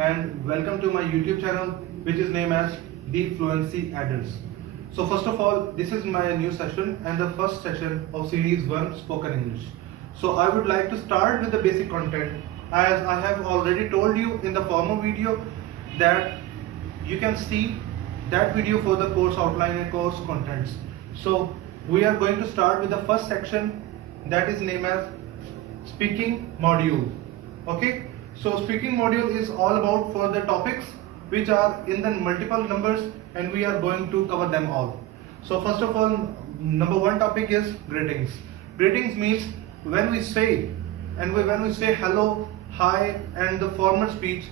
and welcome to my YouTube channel which is named as The Fluency Adders. So first of all, this is my new session and the first session of Series 1 Spoken English. So I would like to start with the basic content, as I have already told you in the former video that you can see that video for the course outline and course contents. So we are going to start with the first section, that is named as speaking module. Okay, so speaking module is all about for the topics which are in the multiple numbers, and we are going to cover them all. So first of all, number one topic is greetings. Greetings means when we say hello, hi, and the formal speech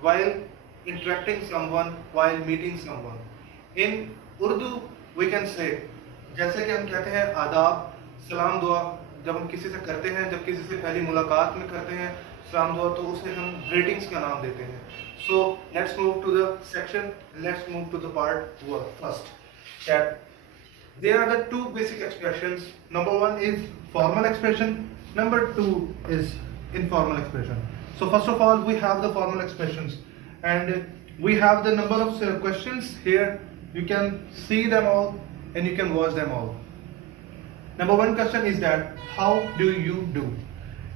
while interacting someone, while meeting someone. In Urdu we can say, जैसे कि हम कहते हैं आदाब, सलाम दुआ, जब हम किसी से करते हैं, जब किसी से पहली मुलाकात में करते हैं सलाम दुआ, तो उसे हम ग्रीटिंग्स का नाम देते हैं. So let's move to the section, let's move to the part first. That there are the two basic expressions. Number one is formal expression, number two is informal expression. So first of all, we have the formal expressions, and we have the number of questions here. You can see them all and you can watch them all. Number one question is that how do you do?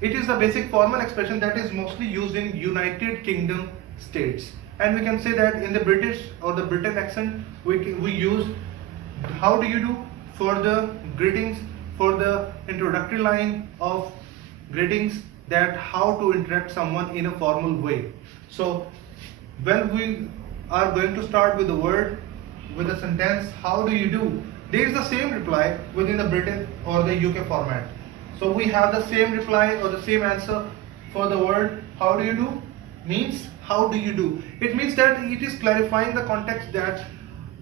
It is the basic formal expression that is mostly used in United Kingdom states, and we can say that in the British or the Britain accent we use how do you do for the greetings, for the introductory line of greetings, that how to interact someone in a formal way. So when we are going to start with the word, with the sentence how do you do, there is the same reply within the Britain or the UK format. So we have the same reply or the same answer for the word how do you do means how do you do. It means that it is clarifying the context that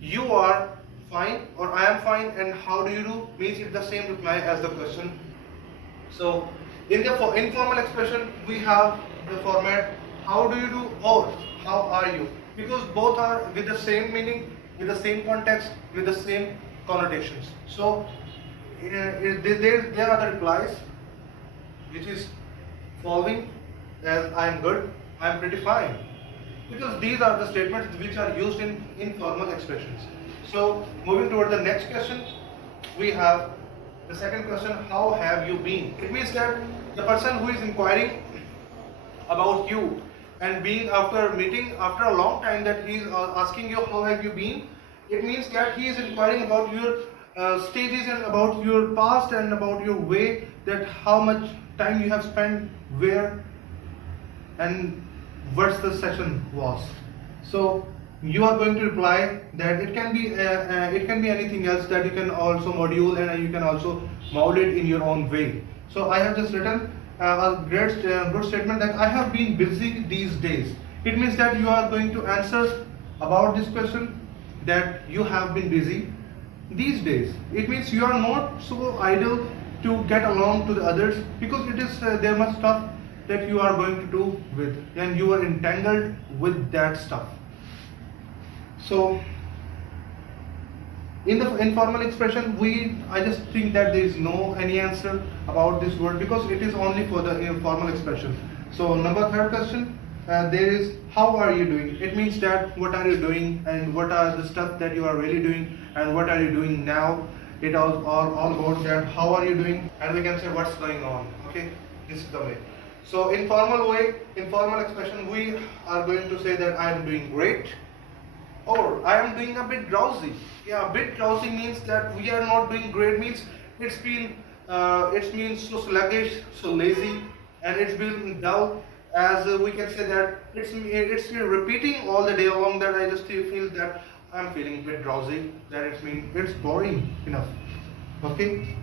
you are fine or I am fine, and how do you do means it's the same reply as the question. So in the informal expression we have the format how do you do or how are you, because both are with the same meaning, with the same context, with the same connotations. So there are the replies which is following as I am good, I am pretty fine, because these are the statements which are used in informal expressions. So moving toward the next question, we have the second question, how have you been? It means that the person who is inquiring about you and being after meeting after a long time, that he is asking you how have you been, it means that he is inquiring about your stages and about your past and about your way, that how much time you have spent where and what the session was. So you are going to reply that it can be anything else, that you can also module and you can also mold it in your own way. So I have just written a great good statement that I have been busy these days. It means that you are going to answer about this question that you have been busy these days. It means you are not so idle to get along to the others, because it is there much stuff that you are going to do with, and you are entangled with that stuff. So in the informal expression I just think that there is no any answer about this word, because it is only for the informal expression. So number third question, there is how are you doing. It means that what are you doing and what are the stuff that you are really doing and what are you doing now. It all about that how are you doing, and we can say what's going on. Okay, this is the way. So informal expression, we are going to say that I am doing great, or I am doing a bit drowsy. Yeah, a bit drowsy means that we are not doing great, means it means so sluggish, so lazy, and it's been dull, as we can say that it's repeating all the day long, that I just feel that I'm feeling a bit drowsy, that it means it's boring enough. Okay,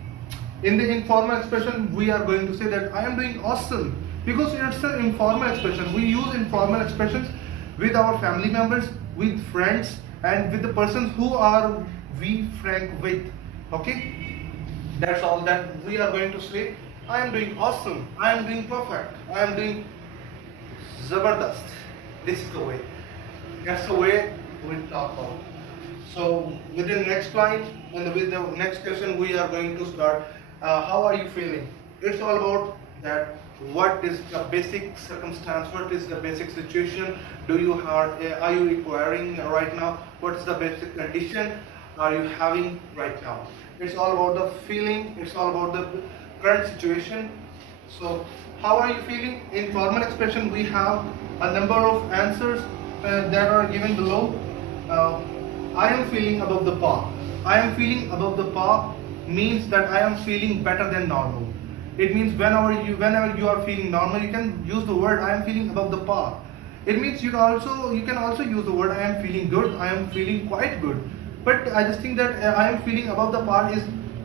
in the informal expression we are going to say that I am doing awesome, because it's an informal expression. We use informal expressions with our family members, with friends, and with the persons who are we frank with. Okay, that's all that we are going to say. I am doing awesome, I am doing perfect, I am doing zabardast. This is the way, that's the way we talk about. So with the next line and with the next question we are going to start, how are you feeling. It's all about that what is the basic circumstance, what is the basic situation are you requiring right now, what is the basic condition are you having right now. It's all about the feeling, it's all about the current situation. So how are you feeling? In formal expression we have a number of answers that are given below. I am feeling above the par. I am feeling above the par means that I am feeling better than normal. It means whenever you are feeling normal, you can use the word I am feeling above the par. It means you can also use the word I am feeling good, I am feeling quite good. But I just think that I am feeling above the par is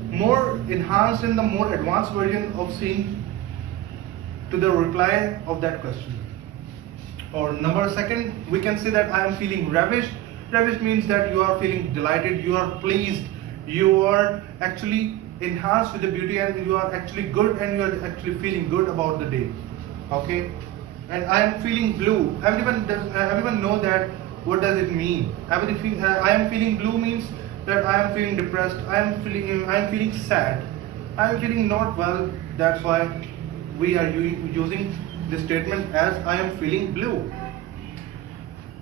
more enhanced and the more advanced version of saying to the reply of that question. Or number second, we can say that I am feeling ravished. Ravished means that you are feeling delighted, you are pleased, you are actually enhanced with the beauty, and you are actually good, and you are actually feeling good about the day. Okay. And I am feeling blue. Everyone know that what does it mean. I am feeling blue means that I am feeling depressed, I am feeling sad, I am feeling not well. That's why we are using this statement as I am feeling blue.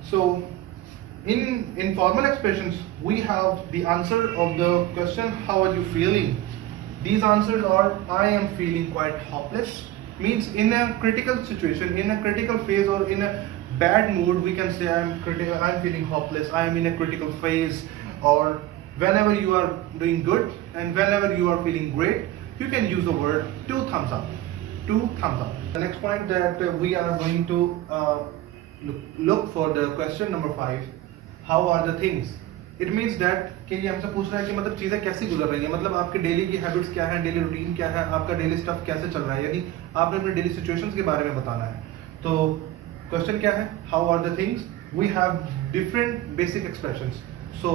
So in informal expressions we have the answer of the question how are you feeling. These answers are I am feeling quite hopeless, means in a critical situation, in a critical phase, or in a bad mood we can say I am feeling hopeless, I am in a critical phase. Or whenever you are doing good and whenever you are feeling great, you can use the word two thumbs up. Two thumbs up. The next point that we are going to look for the question number 5. How are the things? It means that कि ये हमसे पूछ रहा है कि मतलब चीज़ें कैसी गुजर रही हैं, मतलब आपके डेली की हैबिट्स क्या है, डेली रूटीन क्या है, आपका डेली स्टफ कैसे चल रहा है, यानी आपने अपने डेली सिचुएशंस के बारे में बताना है. तो क्वेश्चन क्या है? How are the things? We have different basic expressions. So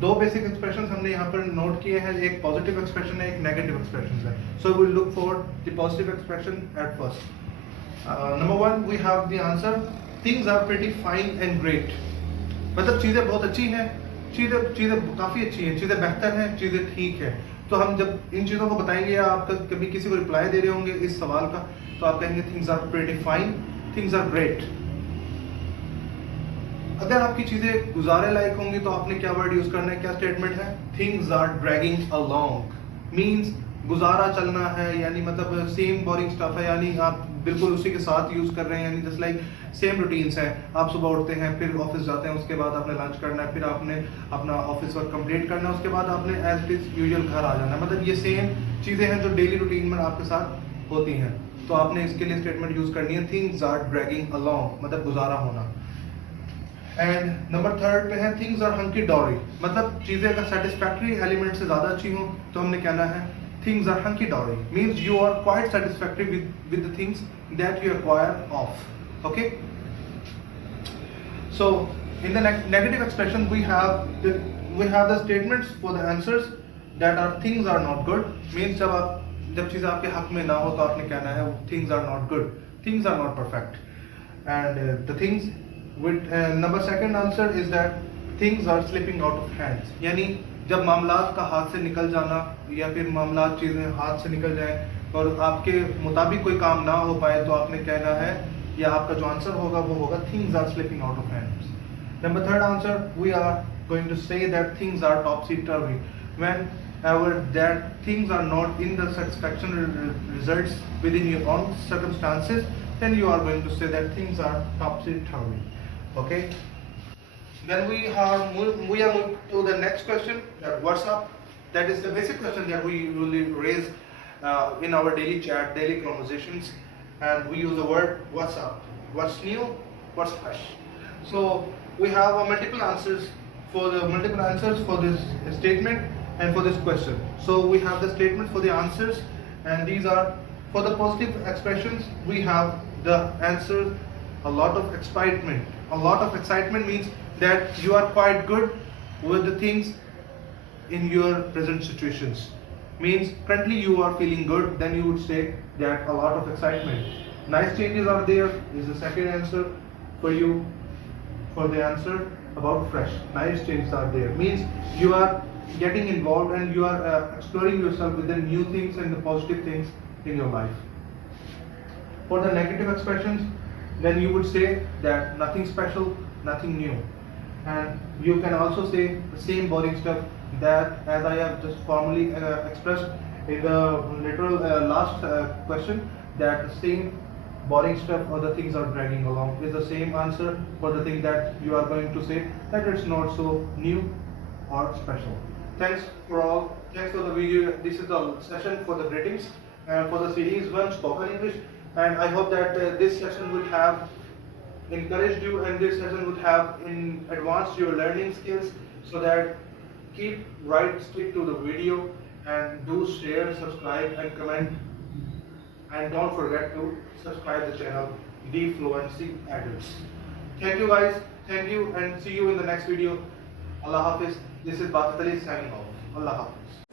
दो बेसिक एक्सप्रेशंस हमने यहाँ पर नोट किए हैं, एक पॉजिटिव एक्सप्रेशन है, एक नेगेटिव एक्सप्रेशन है. So we look for the positive expression at first. Number 1 we have the answer things are pretty fine and great. मतलब चीज़ें बहुत अच्छी हैं, चीज़ें काफ़ी अच्छी हैं, चीज़ें बेहतर हैं, चीज़ें ठीक है. तो हम जब इन चीज़ों को बताएंगे या आप कभी किसी को रिप्लाई दे रहे होंगे इस सवाल का, तो आप कहेंगे things are pretty fine, things are great. अगर आपकी चीज़ें गुजारे लायक होंगी तो आपने क्या वर्ड यूज़ करना है, क्या स्टेटमेंट है? Things are dragging along. Means गुजारा चलना है, यानी मतलब सेम बोरिंग स्टफ है, यानी आप बिल्कुल उसी के साथ यूज़ कर रहे हैं, यानी जस्ट लाइक सेम रूटीन्स हैं. आप सुबह उठते हैं, फिर ऑफिस जाते हैं, उसके बाद आपने लंच करना है, फिर आपने अपना ऑफिस वर्क कंप्लीट करना है, उसके बाद आपने एज इट इज यूजुअल घर आ जाना है. मतलब ये सेम चीज़ें हैं जो डेली रूटीन में आपके साथ होती हैं. तो आपने इसके लिए स्टेटमेंट यूज़ करनी है थिंग्स आर ड्रैगिंग अलोंग, मतलब गुजारा होना. एंड नंबर 3 पे है थिंग्स आर हंकी डोरी. मतलब चीज़ें अगर सेटिस्फैक्ट्री एलिमेंट से ज़्यादा अच्छी हों तो हमने कहना है things are hunky dory. Means you are quite satisfactory with the things that you acquire of. Okay. So in the negative expression we have the statements for the answers that are things are not good. Means जब चीज़ें आपके हक में ना हो तो आपने कहना है things are not good, things are not perfect. And the things with number 2 answer is that things are slipping out of hands. यानी जब मामलात का हाथ से निकल जाना या फिर मामलात चीज़ें हाथ से निकल जाएं और आपके मुताबिक कोई काम ना हो पाए तो आपने कहना है या आपका जो आंसर होगा वो होगा things are slipping out of hands. Number 3 answer we are going to say that things are topsy turvy. When ever that things are not in the satisfaction results within your own circumstances, then you are going to say that things are topsy turvy. Okay. Then we are moving to the next question, that what's up. That is the basic question that we usually raise in our daily chat, daily conversations, and we use the word what's up, what's new, what's fresh. So we have multiple answers for this statement and for this question. So we have the statement for the answers, and these are for the positive expressions. We have the answer a lot of excitement. A lot of excitement means that you are quite good with the things in your present situations. Means currently you are feeling good, then you would say that a lot of excitement. Nice changes are there is the second answer for you for the answer about fresh. Nice changes are there means you are getting involved and you are exploring yourself with the new things and the positive things in your life. For the negative expressions, then you would say that nothing special, nothing new. And you can also say the same boring stuff that as I have just formally expressed in the literal last question, that the same boring stuff or the things are dragging along is the same answer for the thing that you are going to say that it's not so new or special. Thanks for all. Thanks for the video. This is the session for the greetings and for the series 1 spoken English. And I hope that this session would have encouraged you and this session would have advanced your learning skills, so that stick to the video and do share, subscribe and comment, and don't forget to subscribe the channel The Fluency Adults. Thank you guys, thank you, and see you in the next video. Allah Hafiz. This is Basit Ali signing off. Allah Hafiz.